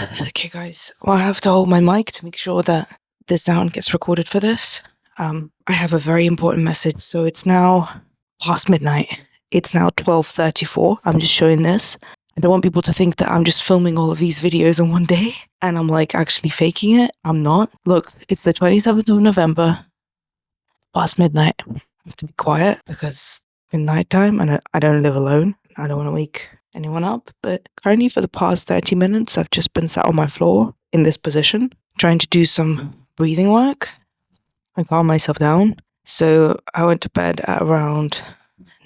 Okay, guys. Well, I have to hold my mic to make sure that the sound gets recorded for this. I have a very important message. So it's now past midnight. It's now 12:34. I'm just showing this. I don't want people to think that I'm just filming all of these videos in one day and I'm like actually faking it. I'm not. Look, it's the 27th of November, past midnight. I have to be quiet because in nighttime and I don't live alone. I don't want to wake anyone up, but currently for the past 30 minutes, I've just been sat on my floor in this position, trying to do some breathing work and calm myself down. So I went to bed at around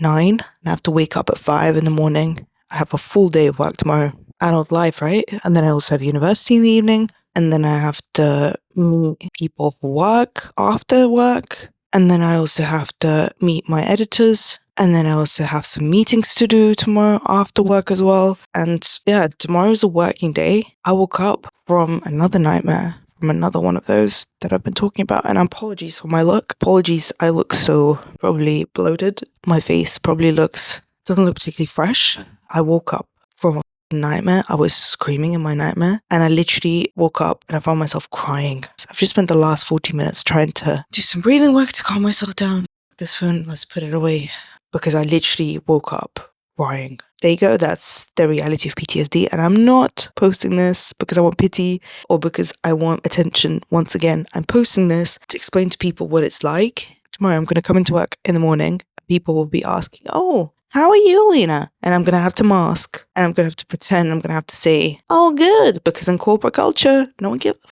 9 and I have to wake up at 5 in the morning. I have a full day of work tomorrow. Adult life, right? And then I also have university in the evening. And then I have to meet people for work after work. And then I also have to meet my editors. And then I also have some meetings to do tomorrow after work as well. And yeah, tomorrow's a working day. I woke up from another nightmare, from another one of those that I've been talking about. And apologies for my look. Apologies, I look so probably bloated. My face probably doesn't look particularly fresh. I woke up from a nightmare. I was screaming in my nightmare and I literally woke up and I found myself crying. I've just spent the last 40 minutes trying to do some breathing work to calm myself down. This phone, let's put it away because I literally woke up crying. There you go. That's the reality of PTSD. And I'm not posting this because I want pity or because I want attention. Once again, I'm posting this to explain to people what it's like. Tomorrow I'm going to come into work in the morning. People will be asking, oh, how are you, Lena? And I'm going to have to mask and I'm going to have to pretend. I'm going to have to say, oh, good. Because in corporate culture, no one gives a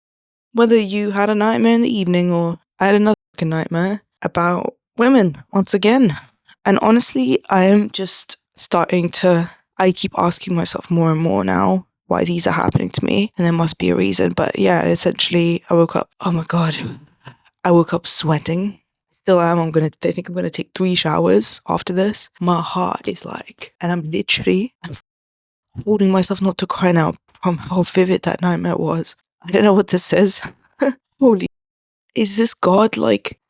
whether you had a nightmare in the evening or I had another fucking nightmare about women once again. And honestly, I am just I keep asking myself more and more now why these are happening to me. And there must be a reason. But yeah, essentially, I woke up, oh my God, I woke up sweating. Still am. I think I'm going to take 3 showers after this. My heart is and I'm holding myself not to cry now from how vivid that nightmare was. I don't know what this says. Holy, is this God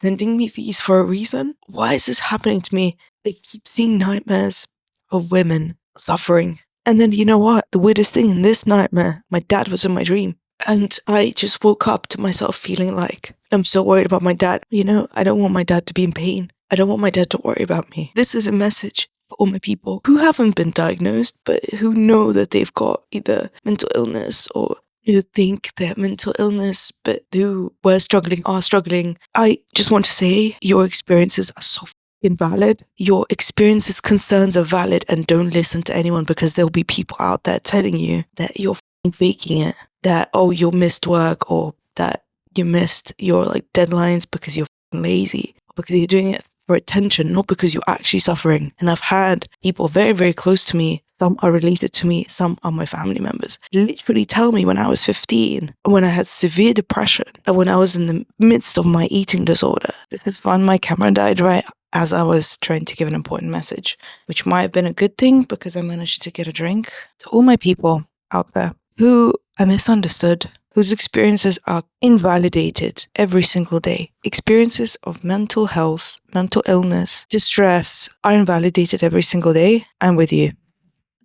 sending me these for a reason? Why is this happening to me? I keep seeing nightmares of women suffering. And then you know what? The weirdest thing in this nightmare, my dad was in my dream. And I just woke up to myself feeling like I'm so worried about my dad. I don't want my dad to be in pain. I don't want my dad to worry about me. This is a message for all my people who haven't been diagnosed, but who know that they've got either mental illness or who think they have mental illness, but who are struggling. I just want to say your experiences are so invalid. Your experiences, concerns are valid, and don't listen to anyone because there'll be people out there telling you that you're faking it, that, oh, you missed work or that you missed your deadlines because you're lazy, or because you're doing it for attention, not because you're actually suffering. And I've had people very, very close to me, some are related to me, some are my family members, literally tell me when I was 15, when I had severe depression, and when I was in the midst of my eating disorder. This is fun. My camera died right as I was trying to give an important message, which might have been a good thing because I managed to get a drink. To all my people out there who are misunderstood, whose experiences are invalidated every single day. Experiences of mental health, mental illness, distress are invalidated every single day. I'm with you.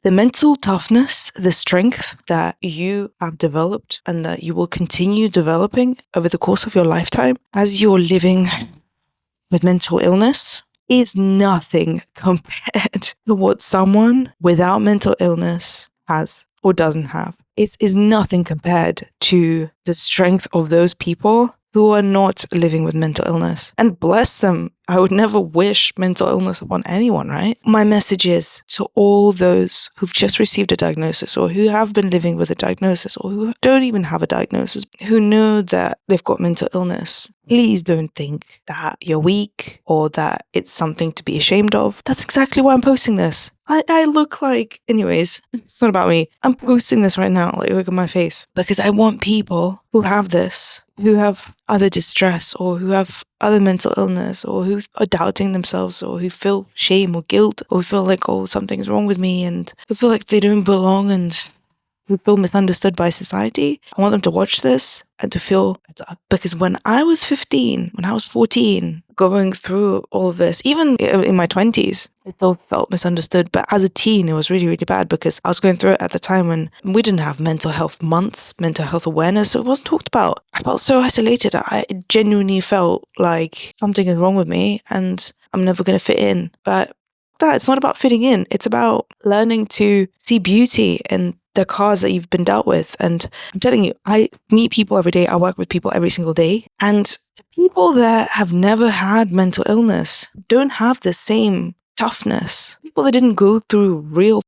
The mental toughness, the strength that you have developed and that you will continue developing over the course of your lifetime as you're living with mental illness is nothing compared to what someone without mental illness has or doesn't have. It is nothing compared to the strength of those people who are not living with mental illness. And bless them. I would never wish mental illness upon anyone, right? My message is to all those who've just received a diagnosis or who have been living with a diagnosis or who don't even have a diagnosis, who know that they've got mental illness. Please don't think that you're weak or that it's something to be ashamed of. That's exactly why I'm posting this. I look anyways, it's not about me. I'm posting this right now. Look at my face. Because I want people who have this, who have other distress or who have other mental illness or who are doubting themselves or who feel shame or guilt or who feel oh, something's wrong with me and who feel like they don't belong and who feel misunderstood by society, I want them to watch this and to feel better. Because when I was 15, when I was 14, going through all of this, even in my 20s, I still felt misunderstood. But as a teen, it was really, really bad because I was going through it at the time when we didn't have mental health months, mental health awareness. So it wasn't talked about. I felt so isolated. I genuinely felt like something is wrong with me and I'm never going to fit in. But it's not about fitting in. It's about learning to see beauty in the cards that you've been dealt with. And I'm telling you, I meet people every day. I work with people every single day. And the people that have never had mental illness don't have the same toughness. People that didn't go through real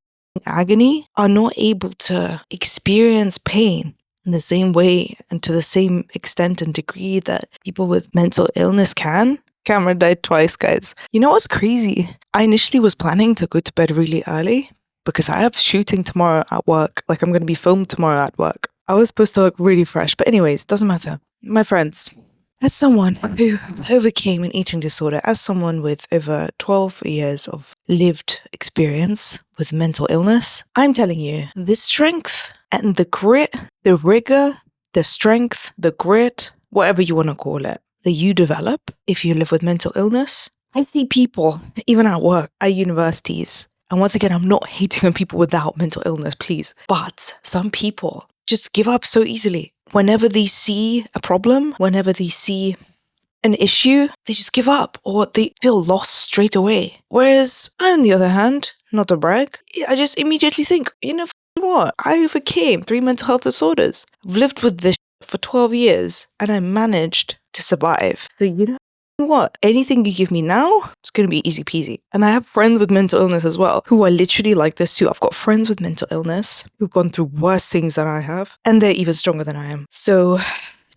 agony are not able to experience pain in the same way and to the same extent and degree that people with mental illness can. Camera died twice, guys. You know what's crazy? I initially was planning to go to bed really early because I have shooting tomorrow at work. Like, I'm going to be filmed tomorrow at work. I was supposed to look really fresh. But anyways, doesn't matter. My friends, as someone who overcame an eating disorder, as someone with over 12 years of lived experience with mental illness, I'm telling you, the strength and the grit, the rigor, the strength, the grit, whatever you want to call it, that you develop if you live with mental illness. I see people, even at work, at universities, and once again, I'm not hating on people without mental illness, please, but some people just give up so easily. Whenever they see a problem, whenever they see an issue, they just give up or they feel lost straight away. Whereas I, on the other hand, not to brag, I just immediately think, you know, what? I overcame 3 mental health disorders. I've lived with this for 12 years and I managed to survive. So you know what? Anything you give me now, it's going to be easy peasy. And I have friends with mental illness as well, who are literally like this too. I've got friends with mental illness who've gone through worse things than I have, and they're even stronger than I am. So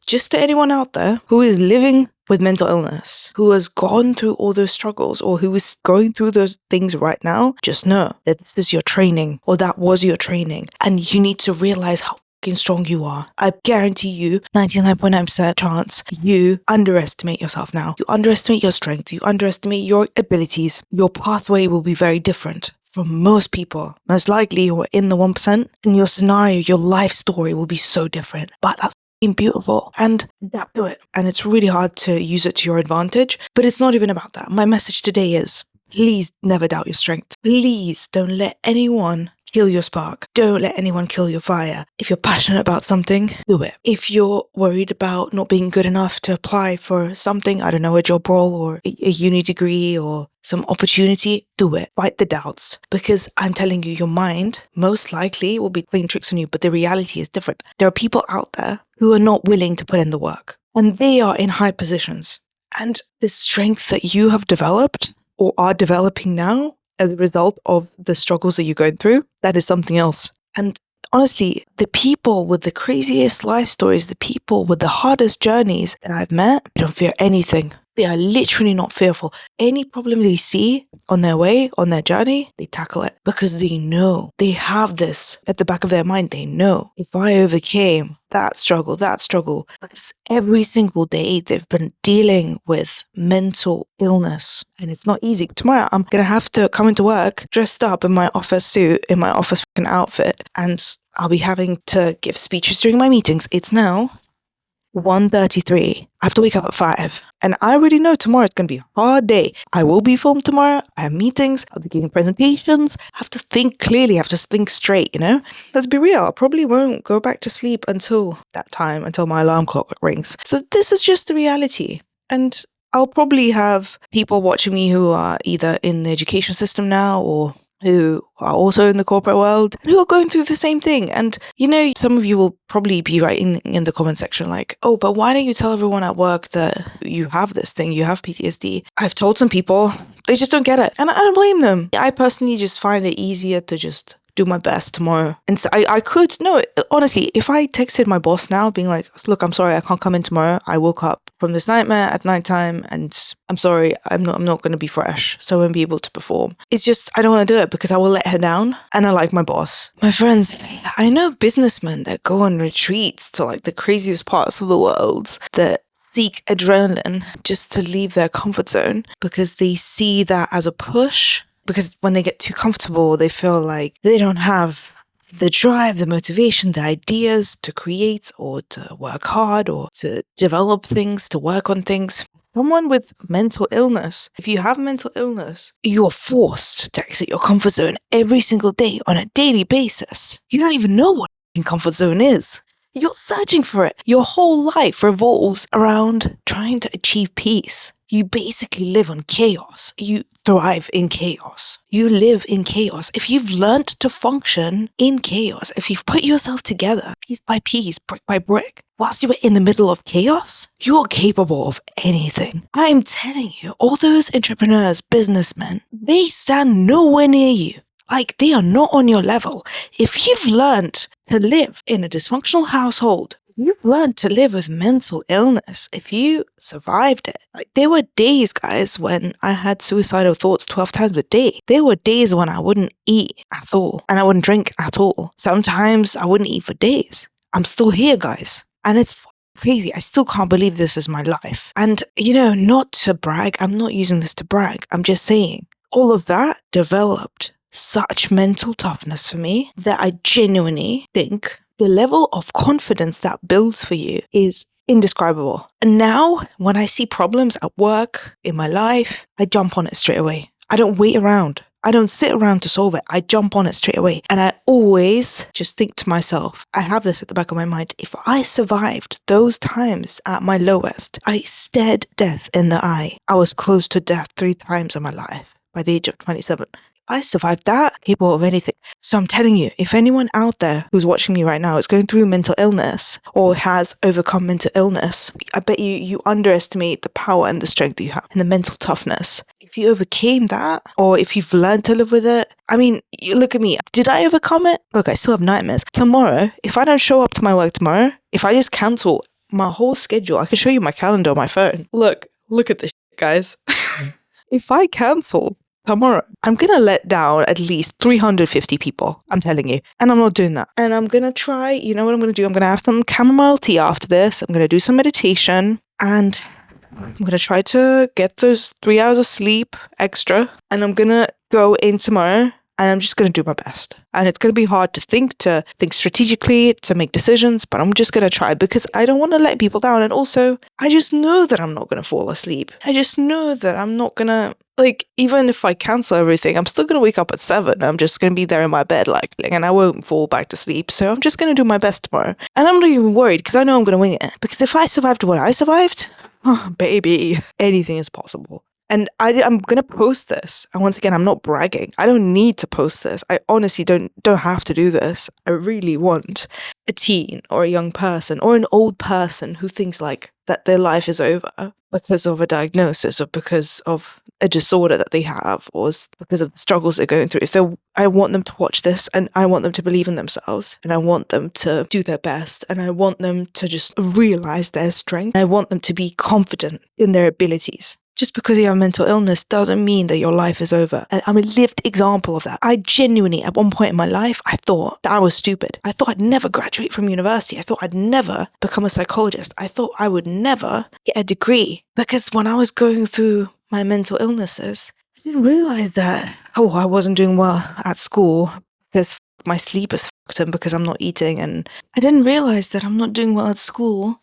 just to anyone out there who is living with mental illness, who has gone through all those struggles or who is going through those things right now, just know that this is your training or that was your training. And you need to realize how strong you are. I guarantee you 99.9% chance you underestimate yourself now. You underestimate your strength. You underestimate your abilities. Your pathway will be very different from most people. Most likely you're in the 1%. In your scenario, your life story will be so different. But that's beautiful and adapt to it. And it's really hard to use it to your advantage. But it's not even about that. My message today is please never doubt your strength. Please don't let anyone kill your spark. Don't let anyone kill your fire. If you're passionate about something, do it. If you're worried about not being good enough to apply for something, I don't know, a job role or a uni degree or some opportunity, do it. Fight the doubts. Because I'm telling you, your mind most likely will be playing tricks on you, but the reality is different. There are people out there who are not willing to put in the work, and they are in high positions. And the strength that you have developed or are developing now as a result of the struggles that you're going through, that is something else. And honestly, the people with the craziest life stories, the people with the hardest journeys that I've met, they don't fear anything. They are literally not fearful. Any problem they see on their way, on their journey, they tackle it because they know. They have this at the back of their mind. They know, if I overcame that struggle, because every single day they've been dealing with mental illness and it's not easy. Tomorrow I'm going to have to come into work dressed up in my office suit, in my office fucking outfit, and I'll be having to give speeches during my meetings. It's now 1:33. I have to wake up at 5. And I already know tomorrow it's going to be a hard day. I will be filmed tomorrow. I have meetings. I'll be giving presentations. I have to think clearly. I have to think straight, you know? Let's be real. I probably won't go back to sleep until that time, until my alarm clock rings. So this is just the reality. And I'll probably have people watching me who are either in the education system now or who are also in the corporate world and who are going through the same thing. And, you know, some of you will probably be writing in the comment section like, oh, but why don't you tell everyone at work that you have this thing, you have PTSD? I've told some people, they just don't get it. And I don't blame them. I personally just find it easier to just do my best tomorrow. And so I could, no, honestly, if I texted my boss now being like, look, I'm sorry, I can't come in tomorrow. I woke up from this nightmare at nighttime and I'm sorry, I'm not going to be fresh, so I won't be able to perform. It's just, I don't want to do it because I will let her down and I like my boss. My friends, I know businessmen that go on retreats to like the craziest parts of the world that seek adrenaline just to leave their comfort zone because they see that as a push. Because when they get too comfortable, they feel like they don't have the drive, the motivation, the ideas to create or to work hard or to develop things, to work on things. Someone with mental illness, if you have mental illness, you are forced to exit your comfort zone every single day on a daily basis. You don't even know what a comfort zone is. You're searching for it. Your whole life revolves around trying to achieve peace. You basically live on chaos. You thrive in chaos. You live in chaos. If you've learnt to function in chaos, if you've put yourself together piece by piece, brick by brick, whilst you are in the middle of chaos, you are capable of anything. I am telling you, all those entrepreneurs, businessmen, they stand nowhere near you. Like, they are not on your level. If you've learned to live in a dysfunctional household, you've learned to live with mental illness, if you survived it. Like, there were days, guys, when I had suicidal thoughts 12 times a day. There were days when I wouldn't eat at all, and I wouldn't drink at all. Sometimes I wouldn't eat for days. I'm still here, guys. And it's crazy. I still can't believe this is my life. And, not to brag, I'm not using this to brag. I'm just saying, all of that developed such mental toughness for me that I genuinely think the level of confidence that builds for you is indescribable. And now, when I see problems at work, in my life, I jump on it straight away. I don't wait around. I don't sit around to solve it. I jump on it straight away. And I always just think to myself, I have this at the back of my mind, if I survived those times at my lowest, I stared death in the eye. I was close to death 3 times in my life by the age of 27. I survived that, capable of anything. So I'm telling you, if anyone out there who's watching me right now is going through mental illness or has overcome mental illness, I bet you underestimate the power and the strength that you have and the mental toughness. If you overcame that, or if you've learned to live with it, I mean, you look at me. Did I overcome it? Look, I still have nightmares. Tomorrow, if I don't show up to my work tomorrow, if I just cancel my whole schedule, I can show you my calendar on my phone. Look at this shit, guys. If I cancel tomorrow, I'm going to let down at least 350 people, I'm telling you. And I'm not doing that. And I'm going to try, you know what I'm going to do? I'm going to have some chamomile tea after this. I'm going to do some meditation. And I'm going to try to get those 3 hours of sleep extra. And I'm going to go in tomorrow. And I'm just going to do my best. And it's going to be hard to think strategically, to make decisions, but I'm just going to try because I don't want to let people down. And also, I just know that I'm not going to fall asleep. I just know that I'm not going to, even if I cancel everything, I'm still going to wake up at 7. I'm just going to be there in my bed, and I won't fall back to sleep. So I'm just going to do my best tomorrow. And I'm not even worried because I know I'm going to wing it. Because if I survived what I survived, oh, baby, anything is possible. And I'm going to post this. And once again, I'm not bragging. I don't need to post this. I honestly don't have to do this. I really want a teen or a young person or an old person who thinks that their life is over because of a diagnosis or because of a disorder that they have or because of the struggles they're going through. So I want them to watch this and I want them to believe in themselves and I want them to do their best and I want them to just realize their strength. I want them to be confident in their abilities. Just because you have mental illness doesn't mean that your life is over. I'm a lived example of that. I genuinely, at one point in my life, I thought that I was stupid. I thought I'd never graduate from university. I thought I'd never become a psychologist. I thought I would never get a degree. Because when I was going through my mental illnesses, I didn't realize that, I wasn't doing well at school because my sleep is fucked and because I'm not eating. And I didn't realize that I'm not doing well at school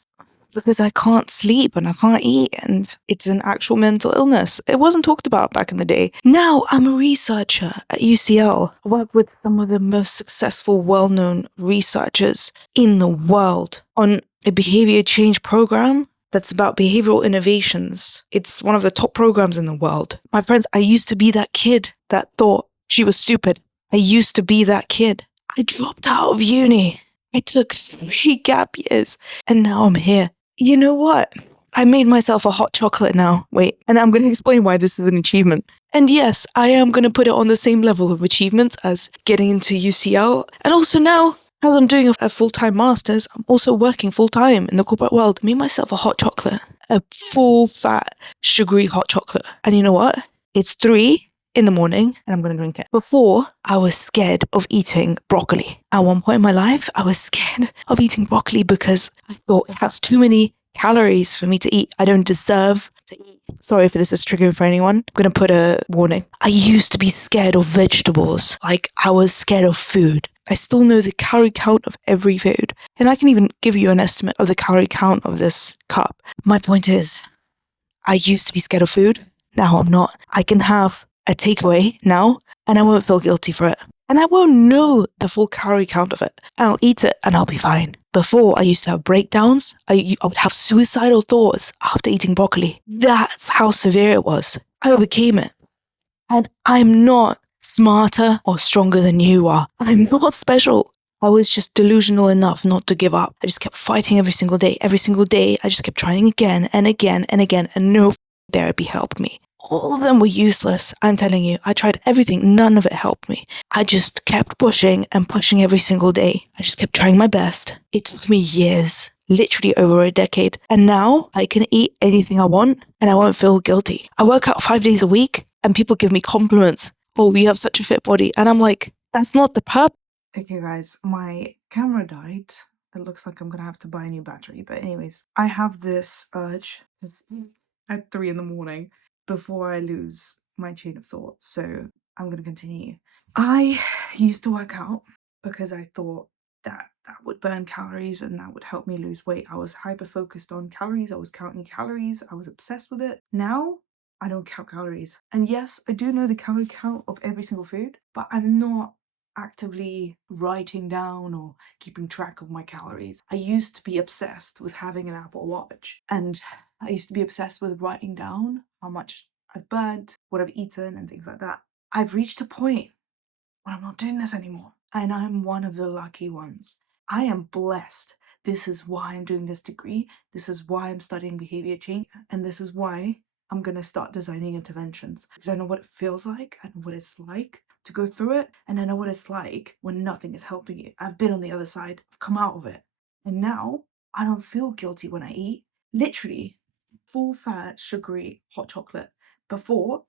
because I can't sleep and I can't eat and it's an actual mental illness. It wasn't talked about back in the day. Now I'm a researcher at UCL. I work with some of the most successful, well-known researchers in the world on a behavior change program that's about behavioral innovations. It's one of the top programs in the world. My friends, I used to be that kid that thought she was stupid. I used to be that kid. I dropped out of uni. I took 3 gap years and now I'm here. You know what? I made myself a hot chocolate now. Wait, and I'm going to explain why this is an achievement. And yes, I am going to put it on the same level of achievements as getting into UCL. And also now, as I'm doing a full-time master's, I'm also working full-time in the corporate world. I made myself a hot chocolate, a full-fat, sugary hot chocolate. And you know what? It's 3 in the morning and I'm going to drink it. Before, I was scared of eating broccoli. At one point in my life, I was scared of eating broccoli because I thought it has too many calories for me to eat. I don't deserve to eat. Sorry if this is triggering for anyone. I'm going to put a warning. I used to be scared of vegetables. Like, I was scared of food. I still know the calorie count of every food. And I can even give you an estimate of the calorie count of this cup. My point is, I used to be scared of food. Now I'm not. I can have a takeaway now and I won't feel guilty for it. And I won't know the full calorie count of it. And I'll eat it and I'll be fine. Before, I used to have breakdowns. I would have suicidal thoughts after eating broccoli. That's how severe it was. I overcame it. And I'm not smarter or stronger than you are. I'm not special. I was just delusional enough not to give up. I just kept fighting every single day. Every single day, I just kept trying again and again and again, and no therapy helped me. All of them were useless. I'm telling you, I tried everything. None of it helped me. I just kept pushing and pushing every single day. I just kept trying my best. It took me years, literally over a decade. And now I can eat anything I want and I won't feel guilty. I work out 5 days a week and people give me compliments. Oh, you have such a fit body. And I'm like, that's not the purpose. Okay, guys, my camera died. It looks like I'm gonna have to buy a new battery. But anyways, I have this urge at 3 a.m. before I lose my chain of thought. So I'm gonna continue. I used to work out because I thought that would burn calories and that would help me lose weight. I was hyper focused on calories. I was counting calories. I was obsessed with it. Now I don't count calories. And yes, I do know the calorie count of every single food, but I'm not actively writing down or keeping track of my calories. I used to be obsessed with having an Apple Watch, and I used to be obsessed with writing down how much I've burnt, what I've eaten, and things like that. I've reached a point where I'm not doing this anymore, and I'm one of the lucky ones. I am blessed. This is why I'm doing this degree. This is why I'm studying behavior change, and this is why I'm gonna start designing interventions, because I know what it feels like and what it's like to go through it, and I know what it's like when nothing is helping you. I've been on the other side, I've come out of it, and now I don't feel guilty when I eat. Literally, full fat, sugary hot chocolate. Before,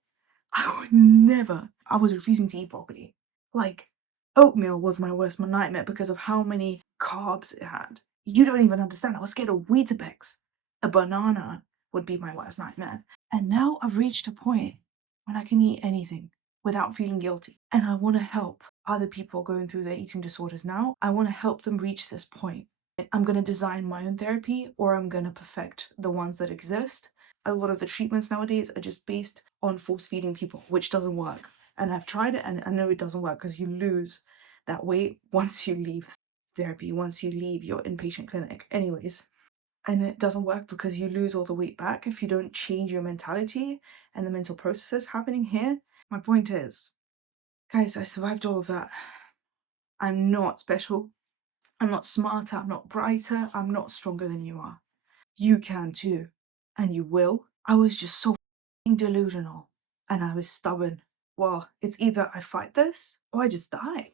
I would never. I was refusing to eat broccoli. Like, oatmeal was my worst nightmare because of how many carbs it had. You don't even understand. I was scared of Weetabix. A banana would be my worst nightmare. And now I've reached a point when I can eat anything without feeling guilty. And I want to help other people going through their eating disorders now. I want to help them reach this point. I'm going to design my own therapy, or I'm going to perfect the ones that exist. A lot of the treatments nowadays are just based on force feeding people, which doesn't work. And I've tried it and I know it doesn't work because you lose that weight once you leave therapy, once you leave your inpatient clinic. Anyways, and it doesn't work because you lose all the weight back if you don't change your mentality and the mental processes happening here. My point is, guys, I survived all of that. I'm not special. I'm not smarter. I'm not brighter. I'm not stronger than you are. You can too. And you will. I was just so delusional. And I was stubborn. Well, it's either I fight this or I just die.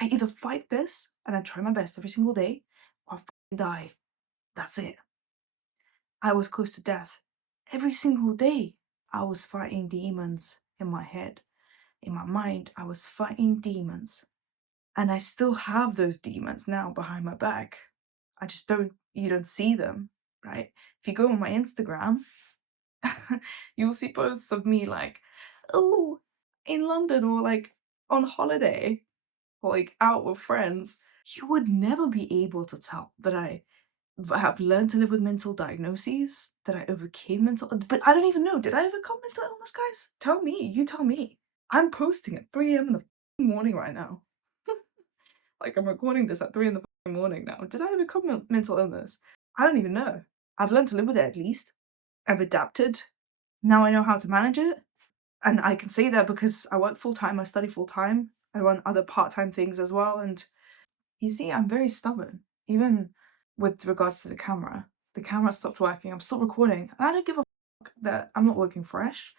I either fight this and I try my best every single day, or I die. That's it. I was close to death. Every single day, I was fighting demons in my head. In my mind, I was fighting demons. And I still have those demons now behind my back. I just you don't see them, right? If you go on my Instagram, you'll see posts of me like, oh, in London, or like on holiday, or like out with friends. You would never be able to tell that I have learned to live with mental diagnoses, that I overcame mental, but I don't even know, did I overcome mental illness, guys? Tell me, you tell me. I'm posting at 3 a.m. in the morning right now. Like, I'm recording this at 3 in the morning now. Did I overcome mental illness? I don't even know. I've learned to live with it at least. I've adapted. Now I know how to manage it. And I can say that because I work full time, I study full time, I run other part time things as well. And you see, I'm very stubborn. Even with regards to the camera stopped working. I'm still recording. And I don't give a fuck that I'm not looking fresh.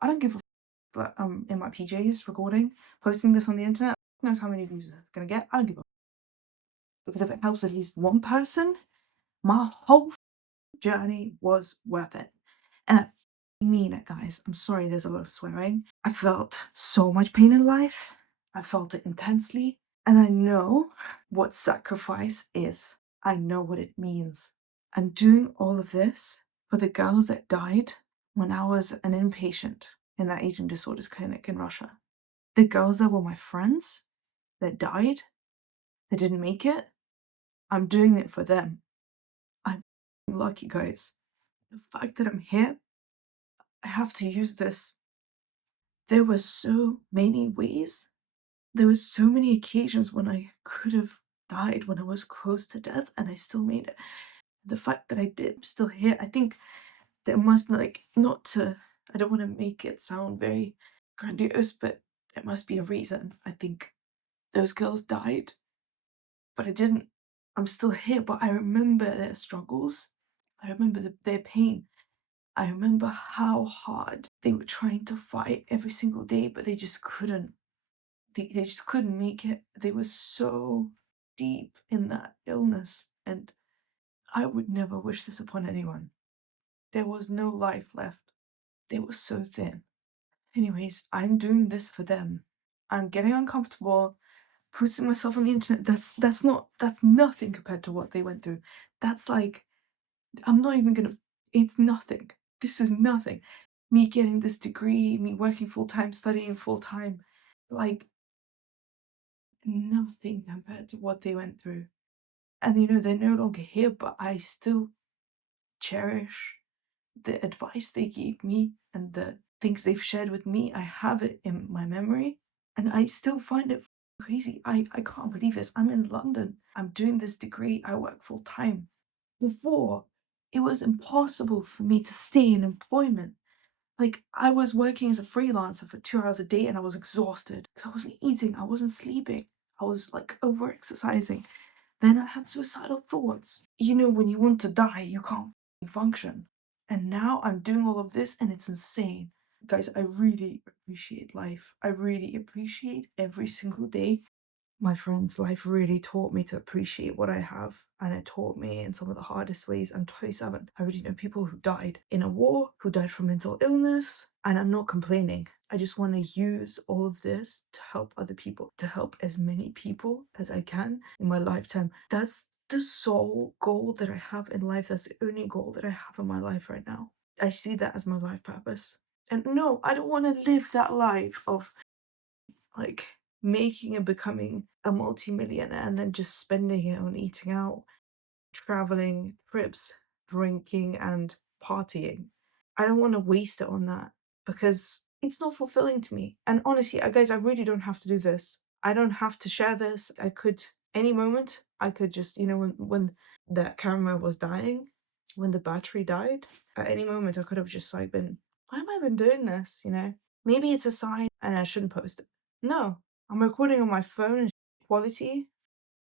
I don't give a fuck that I'm in my PJs recording, posting this on the internet. Who knows how many views it's gonna get? I don't give a fuck. Because if it helps at least one person, my whole journey was worth it. And I mean it, guys. I'm sorry there's a lot of swearing. I felt so much pain in life. I felt it intensely. And I know what sacrifice is. I know what it means. I'm doing all of this for the girls that died when I was an inpatient in that eating disorders clinic in Russia. The girls that were my friends that died, that didn't make it, I'm doing it for them. I'm lucky, guys. The fact that I'm here, I have to use this. There were so many ways. There were so many occasions when I could have died, when I was close to death, and I still made it. The fact that I did, I'm still here, I think there must, not to, I don't want to make it sound very grandiose, but there must be a reason. I think those girls died, but I didn't. I'm still here, but I remember their struggles. I remember their pain. I remember how hard they were trying to fight every single day, but they just couldn't. They just couldn't make it. They were so deep in that illness, and I would never wish this upon anyone. There was no life left. They were so thin. Anyways, I'm doing this for them. I'm getting uncomfortable, posting myself on the internet. That's nothing compared to what they went through. That's like, I'm not even gonna, it's nothing. This is nothing. Me getting this degree, me working full time, studying full time, like nothing compared to what they went through. And they're no longer here, but I still cherish the advice they gave me and the things they've shared with me. I have it in my memory, and I still find it crazy. I can't believe this. I'm in London. I'm doing this degree. I work full time. Before, it was impossible for me to stay in employment. Like, I was working as a freelancer for 2 hours a day and I was exhausted because I wasn't eating, I wasn't sleeping, I was like over exercising. Then I had suicidal thoughts. When you want to die, you can't function. And now I'm doing all of this and it's insane. Guys, I really appreciate life. I really appreciate every single day. My friend's life really taught me to appreciate what I have, and it taught me in some of the hardest ways. I'm 27. I really know people who died in a war, who died from mental illness, and I'm not complaining. I just want to use all of this to help other people, to help as many people as I can in my lifetime. That's the sole goal that I have in life. That's the only goal that I have in my life right now. I see that as my life purpose. And no, I don't want to live that life of like making and becoming a multi-millionaire and then just spending it on eating out, traveling, trips, drinking, and partying. I don't want to waste it on that because it's not fulfilling to me. And honestly, guys, I really don't have to do this. I don't have to share this. I could, any moment, I could just, when that camera was dying, when the battery died, at any moment, I could have just been, why am I even doing this? Maybe it's a sign and I shouldn't post it. No, I'm recording on my phone and quality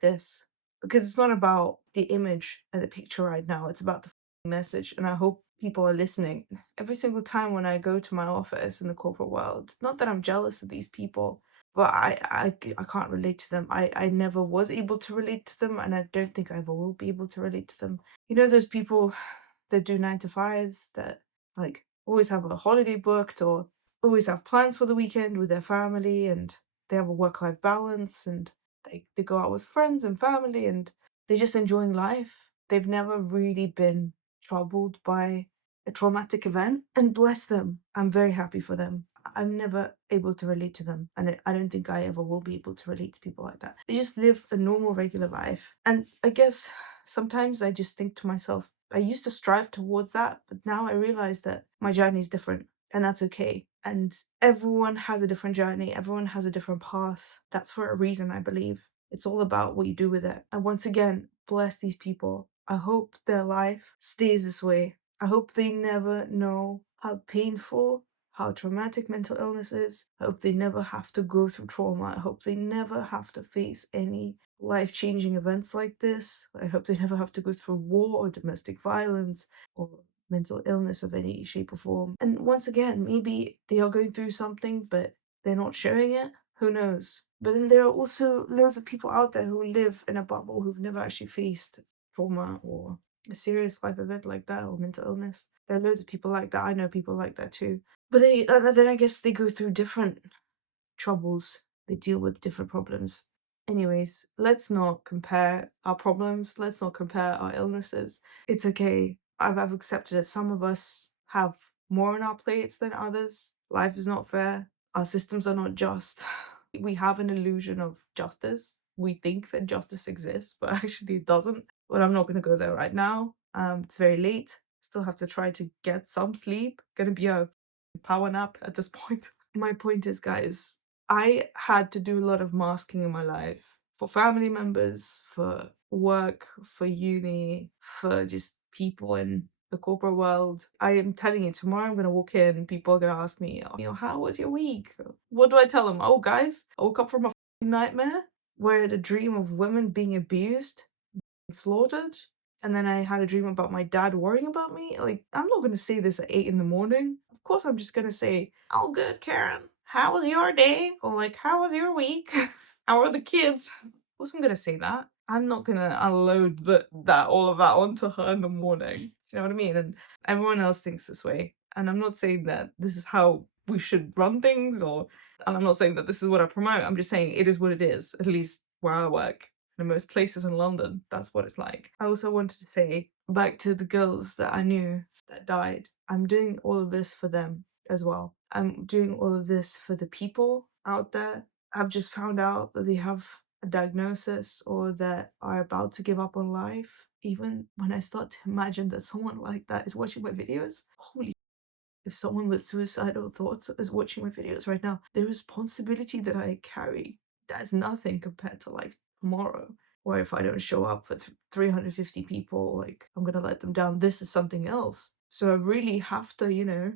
this because it's not about the image and the picture right now. It's about the message, and I hope people are listening. Every single time when I go to my office in the corporate world, not that I'm jealous of these people, but I can't relate to them. I never was able to relate to them, and I don't think I ever will be able to relate to them. Those people that do 9 to 5s that always have a holiday booked or always have plans for the weekend with their family, and they have a work-life balance, and they go out with friends and family, and they're just enjoying life. They've never really been troubled by a traumatic event, and bless them. I'm very happy for them. I'm never able to relate to them, and I don't think I ever will be able to relate to people like that. They just live a normal, regular life. And I guess sometimes I just think to myself, I used to strive towards that, but now I realize that my journey is different, and that's okay. And everyone has a different journey, everyone has a different path. That's for a reason, I believe. It's all about what you do with it. And once again, bless these people. I hope their life stays this way. I hope they never know how painful, how traumatic mental illness is. I hope they never have to go through trauma. I hope they never have to face any life-changing events like this. I hope they never have to go through war or domestic violence or mental illness of any shape or form. And once again, maybe they are going through something, but they're not showing it. Who knows? But then there are also loads of people out there who live in a bubble who've never actually faced trauma or a serious life event like that or mental illness. There are loads of people like that. I know people like that too. But then I guess they go through different troubles. They deal with different problems. Anyways, let's not compare our problems. Let's not compare our illnesses. It's okay. I've accepted it. Some of us have more on our plates than others. Life is not fair. Our systems are not just. We have an illusion of justice. We think that justice exists, but actually it doesn't. But I'm not going to go there right now. It's very late. Still have to try to get some sleep. Gonna be a power nap at this point. My point is, guys, I had to do a lot of masking in my life for family members, for work, for uni, for just people in the corporate world. I am telling you, tomorrow I'm going to walk in, people are going to ask me, oh, how was your week? What do I tell them? Oh, guys, I woke up from a nightmare where I had a dream of women being abused, slaughtered, and then I had a dream about my dad worrying about me. Like, I'm not gonna say this at 8 in the morning. Of course, I'm just gonna say, "Oh, good, Karen. How was your day?" Or like, "How was your week? How are the kids?" Of course, I'm gonna say that. I'm not gonna unload all of that onto her in the morning. You know what I mean? And everyone else thinks this way. And I'm not saying that this is how we should run things, and I'm not saying that this is what I promote. I'm just saying it is what it is. At least where I work in most places in London, that's what it's like. I also wanted to say, back to the girls that I knew that died, I'm doing all of this for them as well. I'm doing all of this for the people out there. I've just found out that they have a diagnosis or that are about to give up on life. Even when I start to imagine that someone like that is watching my videos, holy, if someone with suicidal thoughts is watching my videos right now, the responsibility that I carry, that's nothing compared to like tomorrow. Or if I don't show up for 350 people, like I'm gonna let them down. This is something else. So I really have to,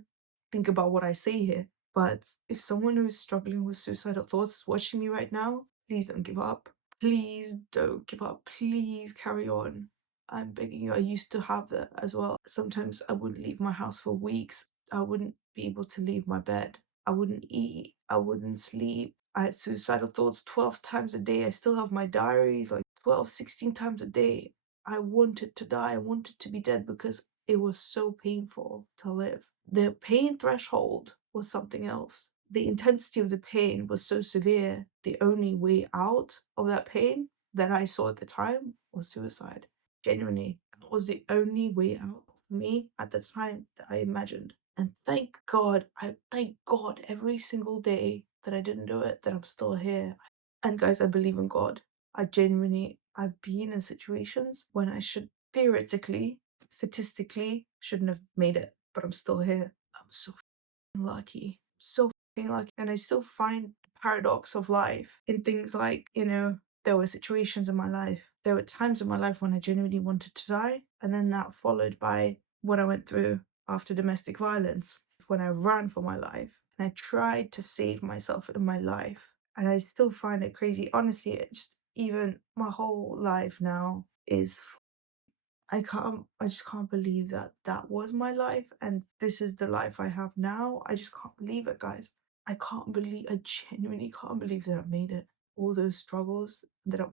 think about what I say here. But if someone who's struggling with suicidal thoughts is watching me right now, please don't give up. Please don't give up. Please carry on. I'm begging you. I used to have that as well. Sometimes I wouldn't leave my house for weeks. I wouldn't be able to leave my bed. I wouldn't eat. I wouldn't sleep. I had suicidal thoughts 12 times a day. I still have my diaries like 12, 16 times a day. I wanted to die. I wanted to be dead because it was so painful to live. The pain threshold was something else. The intensity of the pain was so severe. The only way out of that pain that I saw at the time was suicide. Genuinely, that was the only way out for me at the time that I imagined. And I thank God every single day that I didn't do it, that I'm still here. And guys, I believe in God. I've been in situations when I should theoretically, statistically, shouldn't have made it, but I'm still here. I'm so lucky. So lucky. And I still find the paradox of life in things like, there were situations in my life. There were times in my life when I genuinely wanted to die. And then that followed by what I went through after domestic violence, when I ran for my life. And I tried to save myself in my life. And I still find it crazy. Honestly, it just even my whole life now is I just can't believe that that was my life and this is the life I have now. I just can't believe it, guys. I genuinely can't believe that I made it. All those struggles that I'm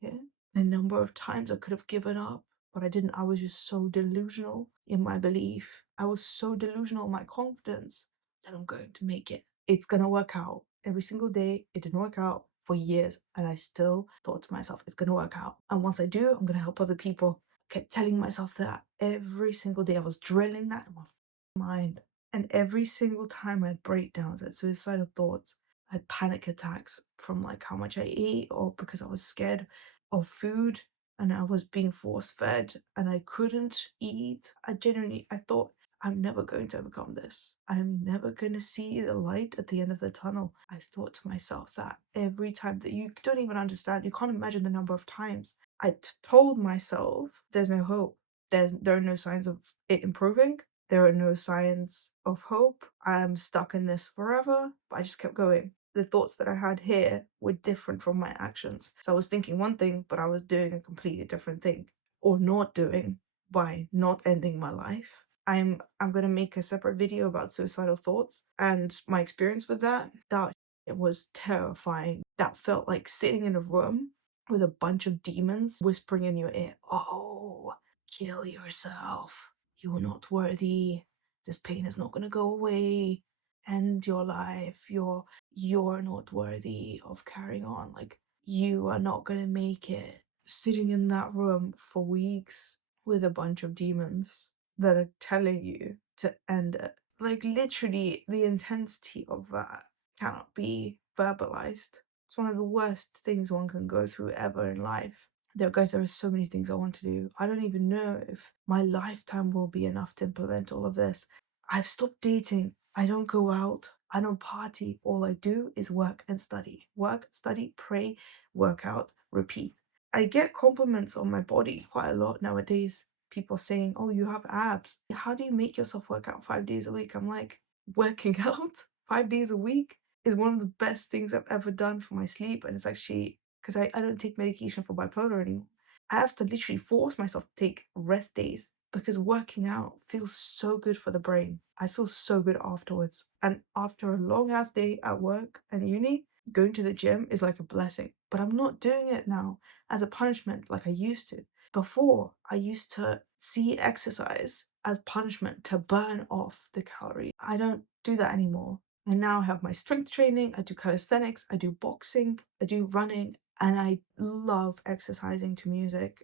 here, the number of times I could have given up, but I didn't. I was just so delusional in my belief. I was so delusional in my confidence that I'm going to make it. It's gonna work out. Every single day, it didn't work out for years, and I still thought to myself, it's gonna work out. And once I do, I'm gonna help other people. Kept telling myself that every single day. I was drilling that in my mind. And every single time I had breakdowns, I had suicidal thoughts, I had panic attacks from like how much I ate or because I was scared of food and I was being force fed and I couldn't eat. I thought, I'm never going to overcome this. I'm never going to see the light at the end of the tunnel. I thought to myself that every time that you don't even understand, you can't imagine the number of times told myself there's no hope. There are no signs of it improving. There are no signs of hope. I'm stuck in this forever. But I just kept going. The thoughts that I had here were different from my actions. So I was thinking one thing, but I was doing a completely different thing. Or not doing by not ending my life. I'm gonna make a separate video about suicidal thoughts and my experience with that. That it was terrifying. That felt like sitting in a room with a bunch of demons whispering in your ear, oh, kill yourself. You are not worthy. This pain is not going to go away. End your life. You're not worthy of carrying on. Like you are not gonna make it. Sitting in that room for weeks with a bunch of demons that are telling you to end it. Like, literally, the intensity of that cannot be verbalized. It's one of the worst things one can go through ever in life. There, guys, there are so many things I want to do. I don't even know if my lifetime will be enough to implement all of this. I've stopped dating. I don't go out. I don't party. All I do is work and study. Work, study, pray, work out, repeat. I get compliments on my body quite a lot nowadays. People saying, "Oh, you have abs. How do you make yourself work out 5 days a week?" I'm like, working out 5 days a week is one of the best things I've ever done for my sleep. And it's actually because I don't take medication for bipolar anymore. I have to literally force myself to take rest days because working out feels so good for the brain. I feel so good afterwards. And after a long ass day at work and uni, going to the gym is like a blessing. But I'm not doing it now as a punishment like I used to. Before, I used to see exercise as punishment to burn off the calories. I don't do that anymore. I now have my strength training, I do calisthenics, I do boxing, I do running, and I love exercising to music.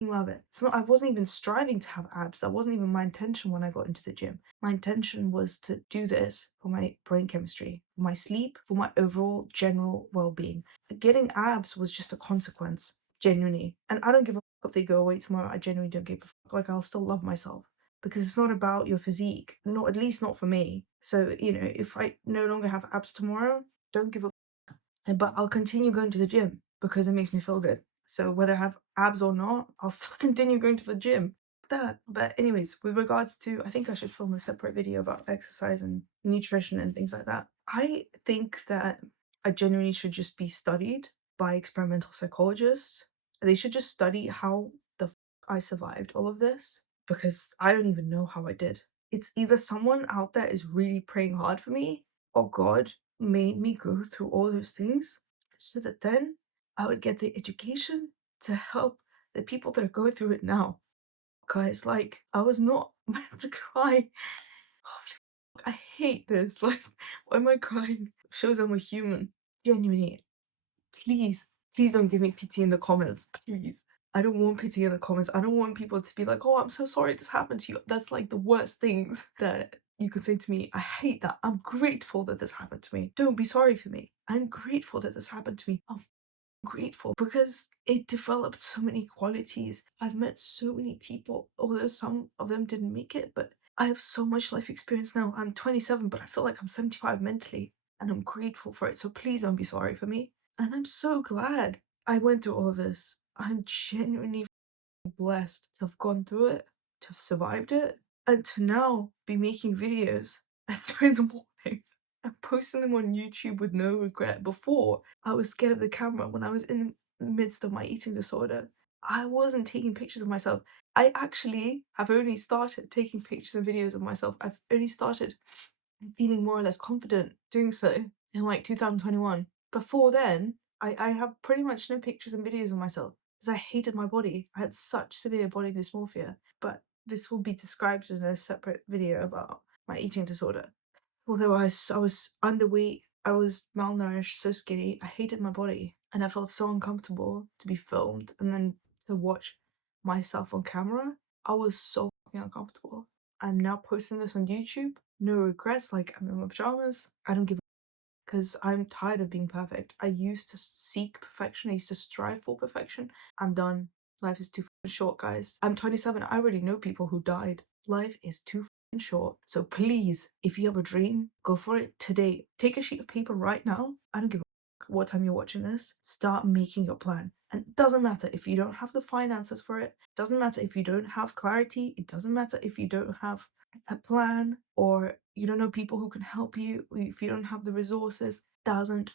I love it. It's not, I wasn't even striving to have abs. That wasn't even my intention when I got into the gym. My intention was to do this for my brain chemistry, for my sleep, for my overall general well-being. Getting abs was just a consequence, genuinely. And I don't give a fuck if they go away tomorrow. I genuinely don't give a fuck. Like, I'll still love myself because it's not about your physique, not at least not for me. So, if I no longer have abs tomorrow, don't give a but I'll continue going to the gym because it makes me feel good. So whether I have abs or not, I'll still continue going to the gym. That. But anyways, with regards to, I think I should film a separate video about exercise and nutrition and things like that. I think that I genuinely should just be studied by experimental psychologists. They should just study how the I survived all of this because I don't even know how I did. It's either someone out there is really praying hard for me or God made me go through all those things so that then I would get the education to help the people that are going through it now. Guys, like, I was not meant to cry. Holy fuck, I hate this. Like, why am I crying? Shows I'm a human. Genuinely. Please, please don't give me pity in the comments. Please. I don't want pity in the comments. I don't want people to be like, "Oh, I'm so sorry this happened to you." That's like the worst things that you could say to me. I hate that. I'm grateful that this happened to me. Don't be sorry for me. I'm grateful that this happened to me. I'm grateful because it developed so many qualities. I've met so many people, although some of them didn't make it, but I have so much life experience now. I'm 27, but I feel like I'm 75 mentally, and I'm grateful for it. So please don't be sorry for me. And I'm so glad I went through all of this. I'm genuinely blessed to have gone through it, to have survived it, and to now be making videos at 3 in the morning and posting them on YouTube with no regret. Before, I was scared of the camera when I was in the midst of my eating disorder. I wasn't taking pictures of myself. I actually have only started taking pictures and videos of myself. I've only started feeling more or less confident doing so in like 2021. Before then, I have pretty much no pictures and videos of myself because I hated my body. I had such severe body dysmorphia. But this will be described in a separate video about my eating disorder. Although I was underweight, I was malnourished, so skinny, I hated my body. And I felt so uncomfortable to be filmed and then to watch myself on camera. I was so fucking uncomfortable. I'm now posting this on YouTube. No regrets, like I'm in my pajamas. I don't give a because I'm tired of being perfect. I used to seek perfection. I used to strive for perfection. I'm done. Life is too fucking short, guys. I'm 27. I already know people who died. Life is too fucking short. So please, if you have a dream, go for it today. Take a sheet of paper right now. I don't give a fuck what time you're watching this. Start making your plan. And it doesn't matter if you don't have the finances for it. It doesn't matter if you don't have clarity. It doesn't matter if you don't have a plan or you don't know people who can help you, if you don't have the resources, doesn't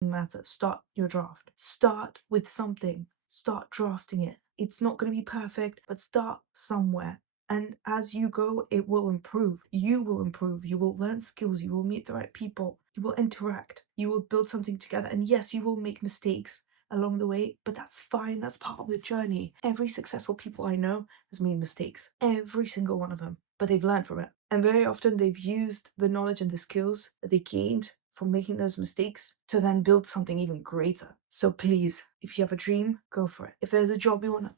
matter. Start your draft. Start with something. Start drafting it. It's not going to be perfect, but start somewhere. And as you go, it will improve. You will improve. You will learn skills. You will meet the right people. You will interact. You will build something together. And yes, you will make mistakes along the way, but that's fine. That's part of the journey. Every successful people I know has made mistakes. Every single one of them. But they've learned from it. And very often they've used the knowledge and the skills that they gained from making those mistakes to then build something even greater. So please, if you have a dream, go for it. If there's a job you want to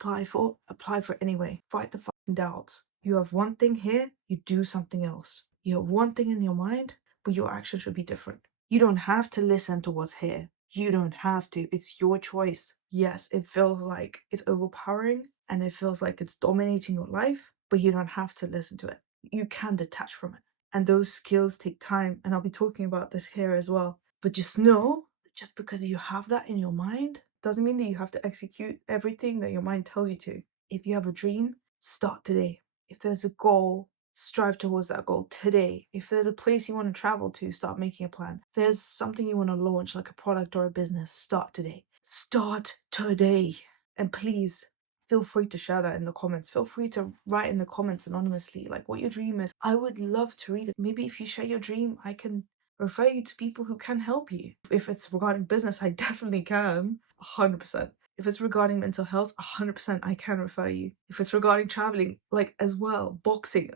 apply for it anyway. Fight the fucking doubts. You have one thing here, you do something else. You have one thing in your mind, but your action should be different. You don't have to listen to what's here. You don't have to. It's your choice. Yes, it feels like it's overpowering and it feels like it's dominating your life, but you don't have to listen to it. You can detach from it. And those skills take time. And I'll be talking about this here as well. But just know, just because you have that in your mind doesn't mean that you have to execute everything that your mind tells you to. If you have a dream, start today. If there's a goal, strive towards that goal today. If there's a place you want to travel to, start making a plan. If there's something you want to launch, like a product or a business, start today. Start today. And please, feel free to share that in the comments. Feel free to write in the comments anonymously, like what your dream is. I would love to read it. Maybe if you share your dream, I can refer you to people who can help you. If it's regarding business, I definitely can. 100%. If it's regarding mental health, 100% I can refer you. If it's regarding traveling, like as well, boxing,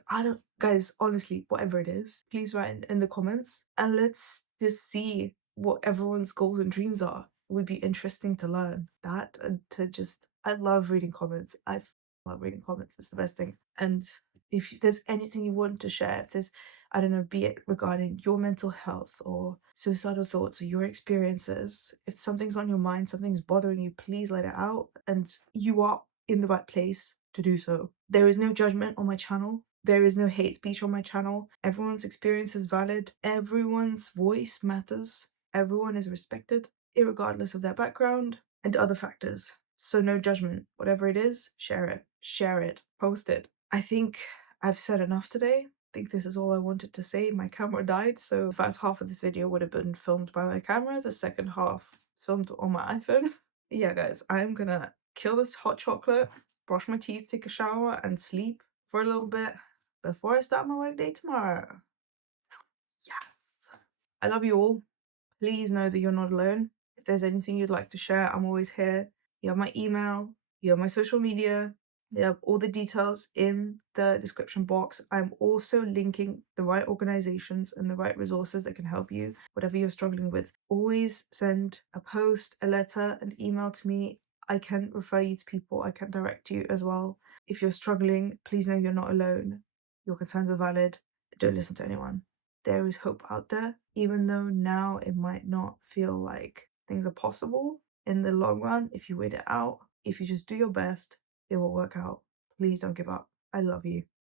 guys, honestly, whatever it is, please write in the comments and let's just see what everyone's goals and dreams are. It would be interesting to learn that and to just, I love reading comments. I love reading comments. It's the best thing. And if there's anything you want to share, if there's, I don't know, be it regarding your mental health or suicidal thoughts or your experiences, if something's on your mind, something's bothering you, please let it out. And you are in the right place to do so. There is no judgment on my channel. There is no hate speech on my channel. Everyone's experience is valid. Everyone's voice matters. Everyone is respected, irregardless of their background and other factors. So no judgment. Whatever it is, share it. Share it. Post it. I think I've said enough today. I think this is all I wanted to say. My camera died, so the first half of this video would have been filmed by my camera. The second half filmed on my iPhone. Yeah, guys, I'm gonna kill this hot chocolate, brush my teeth, take a shower, and sleep for a little bit before I start my work day tomorrow. Yes. I love you all. Please know that you're not alone. If there's anything you'd like to share, I'm always here. You have my email, you have my social media, you have all the details in the description box. I'm also linking the right organizations and the right resources that can help you, whatever you're struggling with. Always send a post, a letter, an email to me. I can refer you to people, I can direct you as well. If you're struggling, please know you're not alone. Your concerns are valid. Don't listen to anyone. There is hope out there, even though now it might not feel like things are possible. In the long run, if you wait it out, if you just do your best, it will work out. Please don't give up. I love you.